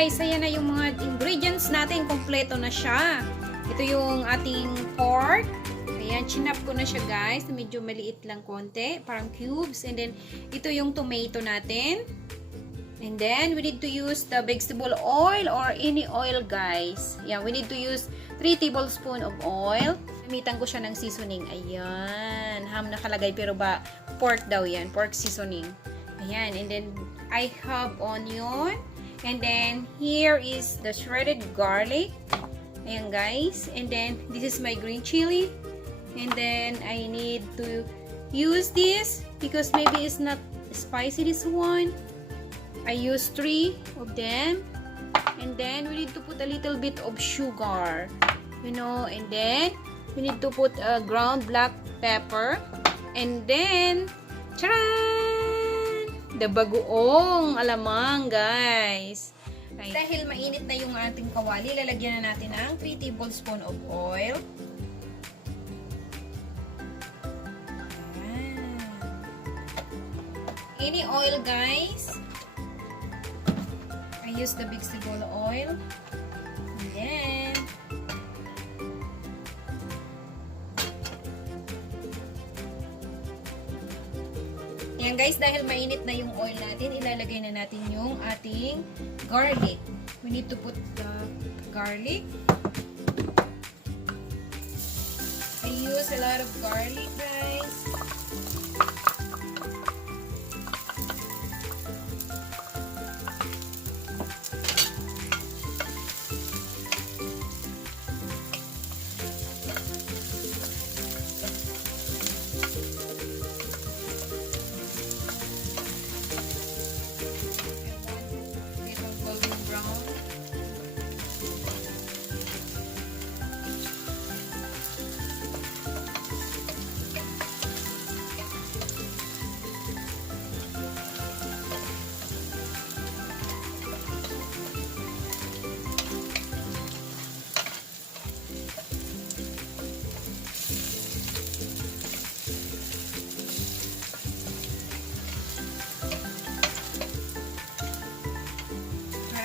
guys, ayan na yung mga ingredients natin. Kompleto na siya. Ito yung ating pork. Ayan, chinap ko na siya guys. Medyo maliit lang konti. Parang cubes. And then, ito yung tomato natin. And then, we need to use the vegetable oil or any oil guys. Yeah, we need to use 3 tablespoons of oil. Gamitan ko siya ng seasoning. Ayan. Ham nakalagay pero ba pork daw yan. Pork seasoning. Ayan. And then, I have onion. And then, here is the shredded garlic. Ayan, guys. And then, this is my green chili. And then, I need to use this because maybe it's not spicy, this one. I use 3 of them. And then, we need to put a little bit of sugar. You know, and then, we need to put a ground black pepper. And then, charan! The bagoong alamang, guys. Right. Dahil mainit na yung ating kawali, lalagyan na natin ng 3 tablespoons of oil. Ayan. Any oil, guys. I use the vegetable oil. And then, ayan guys, dahil mainit na yung oil natin, ilalagay na natin yung ating garlic. We need to put the garlic. I use a lot of garlic, guys.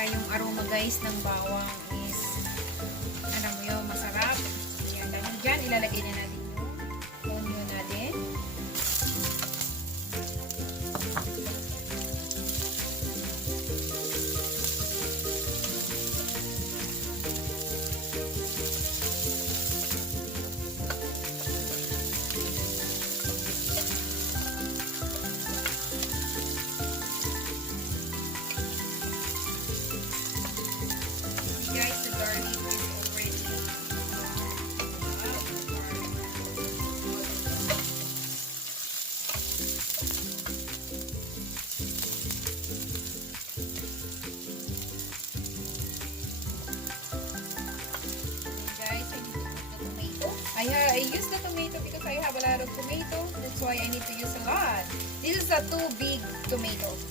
Yung aroma guys ng bawang is alam mo yun, masarap. Ayan, dahil dyan, ilalagay na natin yung onion natin. I use the tomato because I have a lot of tomato. That's why I need to use a lot. This is a 2 big tomatoes.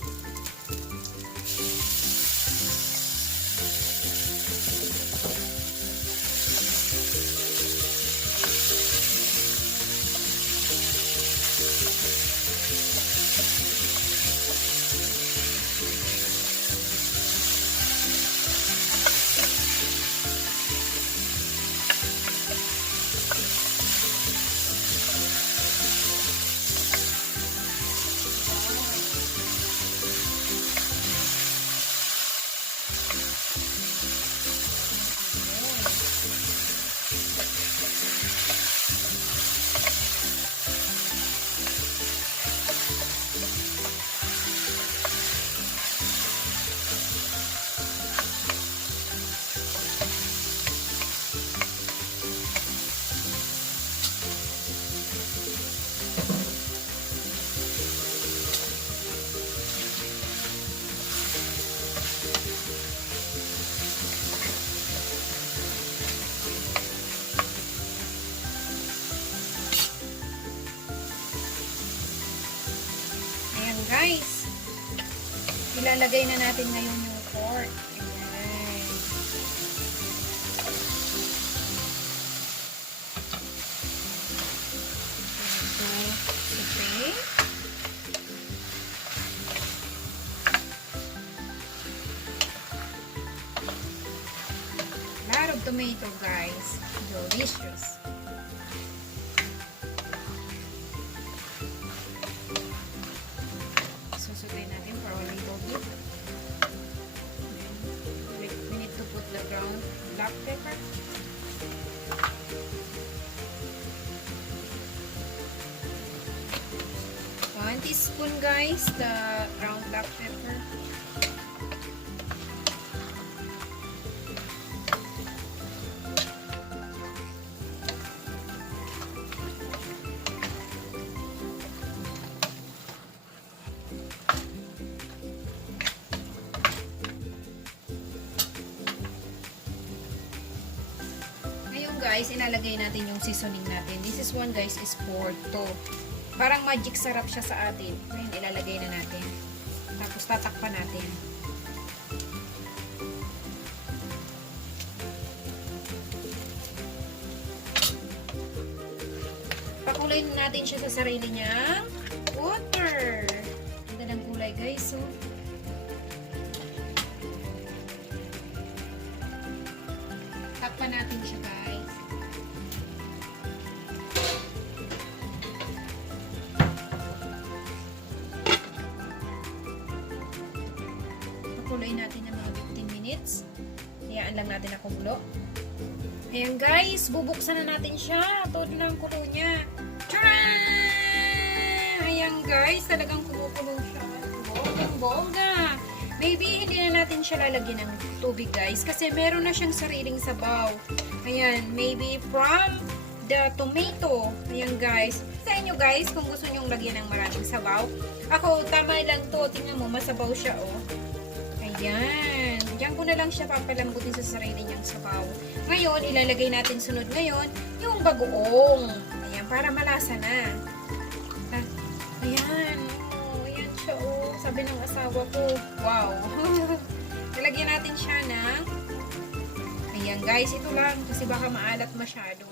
Guys, ilalagay na natin ngayon yung pork. Ayan. Ito, okay. tomato, guys. Delicious. Susutay natin for a little bit. We need to put the ground black pepper. 1 teaspoon, guys, the ground black pepper. Ngayon, guys, ilalagay natin yung seasoning natin. This is one, guys, is for to. Parang magic sarap siya sa atin. Ngayon, ilalagay na natin. Tapos, tatakpan natin. Pakulayin natin siya sa sarili niyang water. Ganda ng kulay, guys. So, takpan natin siya, guys. Pakuluin natin ng mga 15 minutes. Hayaan lang natin na kumulo. Ayan, guys, bubuksan na natin siya. Todo na ang kulo niya. Tcharam! Ayan, guys, talagang kumukulo siya. Bonggang-bongga. Maybe hindi na natin siya lalagyan ng tubig, guys, kasi meron na siyang sariling sabaw. Ayan, maybe from the tomato. Ayan, guys. Sa inyo, guys, kung gusto nyong lagyan ng maraming sabaw. Ako, tama lang to. Tingnan mo, masabaw siya, oh. Ayan. Diyan ko na lang siya papalambutin sa sarili niyang sabaw. Ngayon, ilalagay natin sunod ngayon yung bagoong. Ayan, para malasa na. Ayan. Oh, ayan siya, oh. Sabi ng asawa ko, wow. Nalagyan natin siya ng ayan, guys, ito lang kasi baka maalat masyado.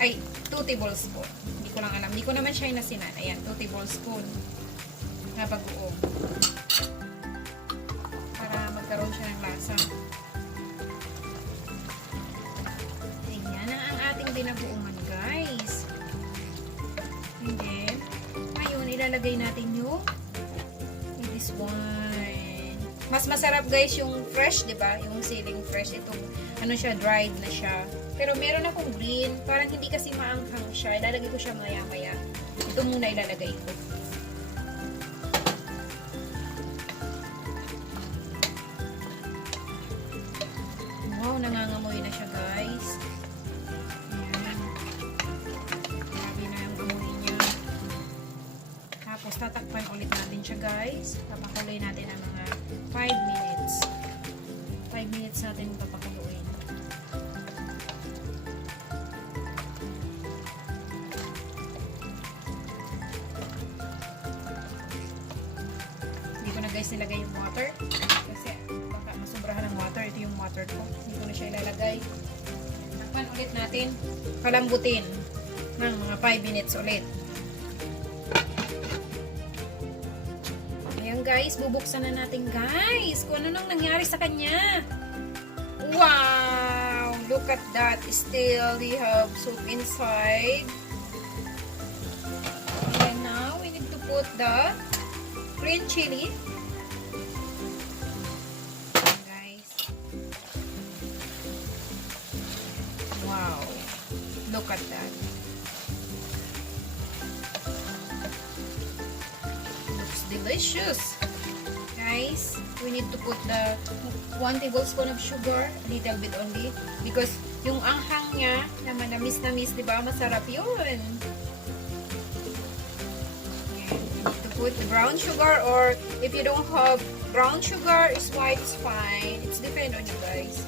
Ay, 2 tablespoon. Hindi ko lang alam. Hindi ko naman siya inasinan. Ayan, 2 tablespoon na bagoong. Para magkaroon siya ng lasa. Ayan ang ating binagoongan, guys. And then, ngayon, ilalagay natin yung this one. Mas masarap, guys, yung fresh, diba? Yung siling fresh. Itong, ano siya, dried na siya. Pero meron akong green. Parang hindi kasi maanghang siya. Ilalagay ko siya maya-maya. Ito muna ilalagay ko. Wow, nangangamoy na siya, guys. Ayan. Grabe na yung amoy niya. Tapos, tatakpan ulit natin siya, guys. Papakuloy natin ang mga 5 minutes. 5 minutes natin papakuloyin. Hindi ko na, guys, nilagay yung water. Kasi, baka masubrahan ng water. Ito yung water ko. Hindi ko na siya ilalagay. Takpan ulit natin. Palambutin ng mga 5 minutes ulit. Ayan, guys, bubuksan na natin, guys, kung ano nang nangyari sa kanya. Wow! Look at that. Still, we have soup inside. And now, we need to put the green chili. Ayan, guys. Wow! Look at that. Delicious, guys. We need to put the 1 tablespoon of sugar, a little bit only, because yung anghang niya na manamis-namis, diba? Masarap yun. Okay. We need to put the brown sugar, or if you don't have brown sugar, is white, it's fine. It's depend on you, guys.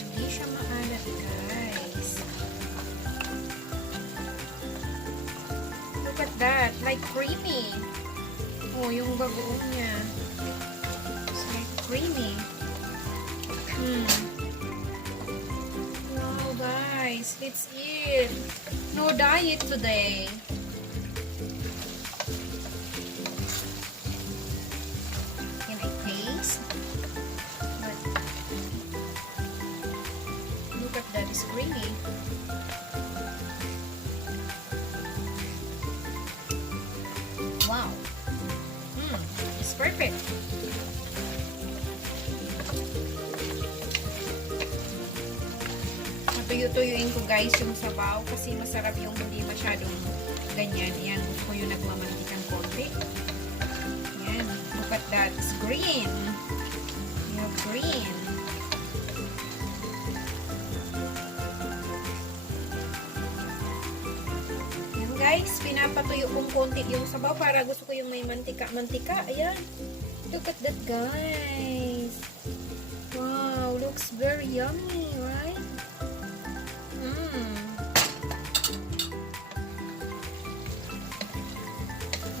Hindi siya maalat, guys. Look at that, like creamy. Oh, yung bagoong niya. It's like creamy. Wow, guys, let's eat. No diet today. Can I taste? But creamy. Wow. It's perfect. Tuyo-tuyuin ko guys yung sabaw kasi masarap yung hindi masyadong ganyan. Yan, gusto ko yung nagmamantikang konti. Yan, look at that. It's green. You have green. Yan guys, pinapatuyo kong konti yung sabaw para gusto ko yung may mantika-mantika. Ayan. Look at that guys. Wow, looks very yummy, right?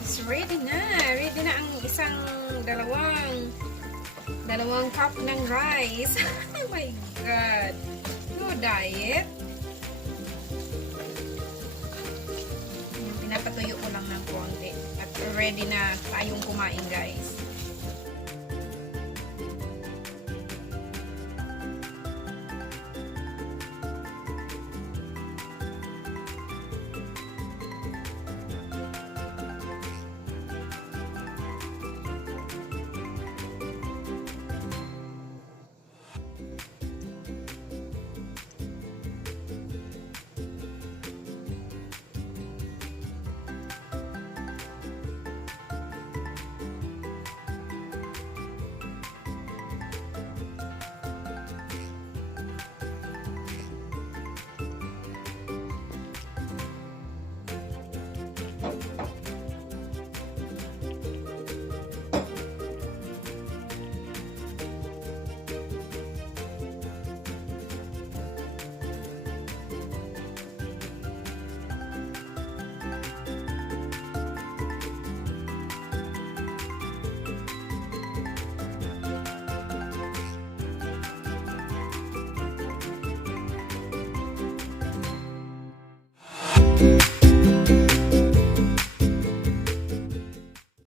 It's ready na. Ready na ang dalawang cup ng rice. Oh my God. No diet. Pinapatuyo ko lang ng konti. At ready na tayong kumain guys.